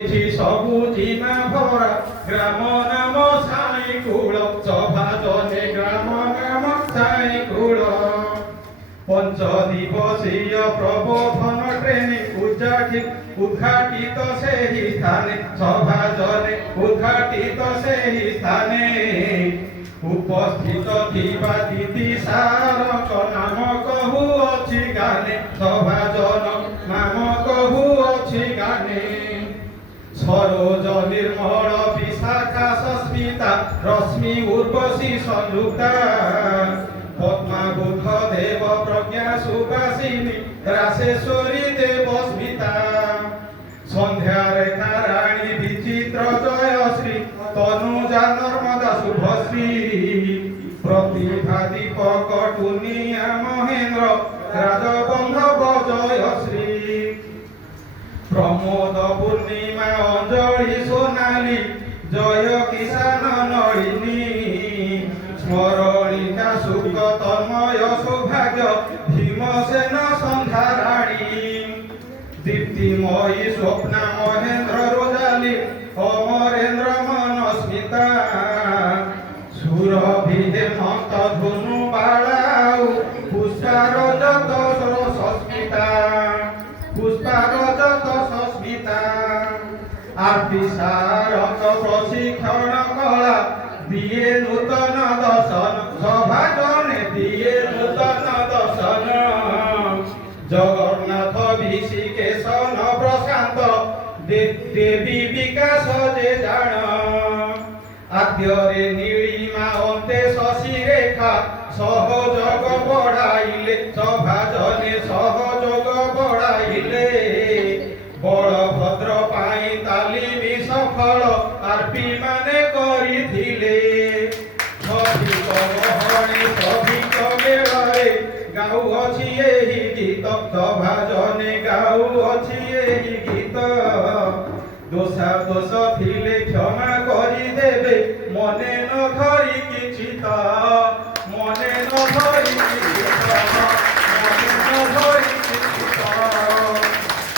ସବୁଜିମା ଭରା ଗ୍ରାମ ନାମ ସାଇ କୂଳ ସଭା ଜନେ ଗ୍ରାମ ନାମ ସାଇ କୂଳ ପଞ୍ଚ ଦିବସୀୟ ପ୍ରବୋଧନ ଟ୍ରେନିଂ ଉଦ୍ଘାଟିତ ସେହି ସ୍ଥାନେ ସଭା ଜନେ ଉଦ୍ଘାଟିତ ସେହି ସ୍ଥାନେ উপস্থিত থিবা দিদি সারক নাম কহুଅছি গানে সভাজন নাম কহুଅছি গানে সরোজ নির্মল বিশাখা সস্মিতা রশ্মি উর্বশী সংযুক্তা পদ্মা বুদ্ধ দেব প্রজ্ঞা সুবাসিনী রাসেশ্বরী দেব স্মিতা সন্ধ্যা রেখা রানী বিচিত্র জয়শ্রী তনুজা নর্মদা শুভশ্রী প্রতিভা দীপক টুনিয়া মহেন্দ্র রাজবন্ধব জয়শ্রী প্রমোদ পূর্ণিমা অঞ্জলি সোনালী জয় কিষান নলিনী স্মরণিকা সুখ তন্ময় সৌভাগ্য ভীমসেন সন্ধ্যারাণী দীপ্তিময়ী স্বপ্না মহেন্দ্র রোজালী অমরেন্দ্র মনস্মিতা সুরভি হেমন্ত ধনু বালাউ পুষ্পারজত সস্মিতা পুষ্পারজত সস্মিতা আর্পিসারক প্রশিক্ষণ কলা দিয়ে নূতন দর্শন সভাজনে দিয়ে নূতন দর্শন জগন্নাথ বিশিকেশন প্রশান্ত দেবী বিকাশ যে জাণ আদ্যরে নীলিমা অন্তে শশী রেখা সহযোগ বড়াইলে সভাজনে সহযোগ বড়াইলে বলভদ্র পাই তালিমি সফল আর্পি মানে করিଥିଲେ সভিক গহणे সভিক মেଳରେ গাউଅছি ଏହି ଗୀତ ସଭାଜନେ ଗାଉଅଛି ଏହି ଗୀତ ଦୋଷ ଥିଲେ କ୍ଷମା କରିଦେବେ ମନେ ନ ଧରି କିଛି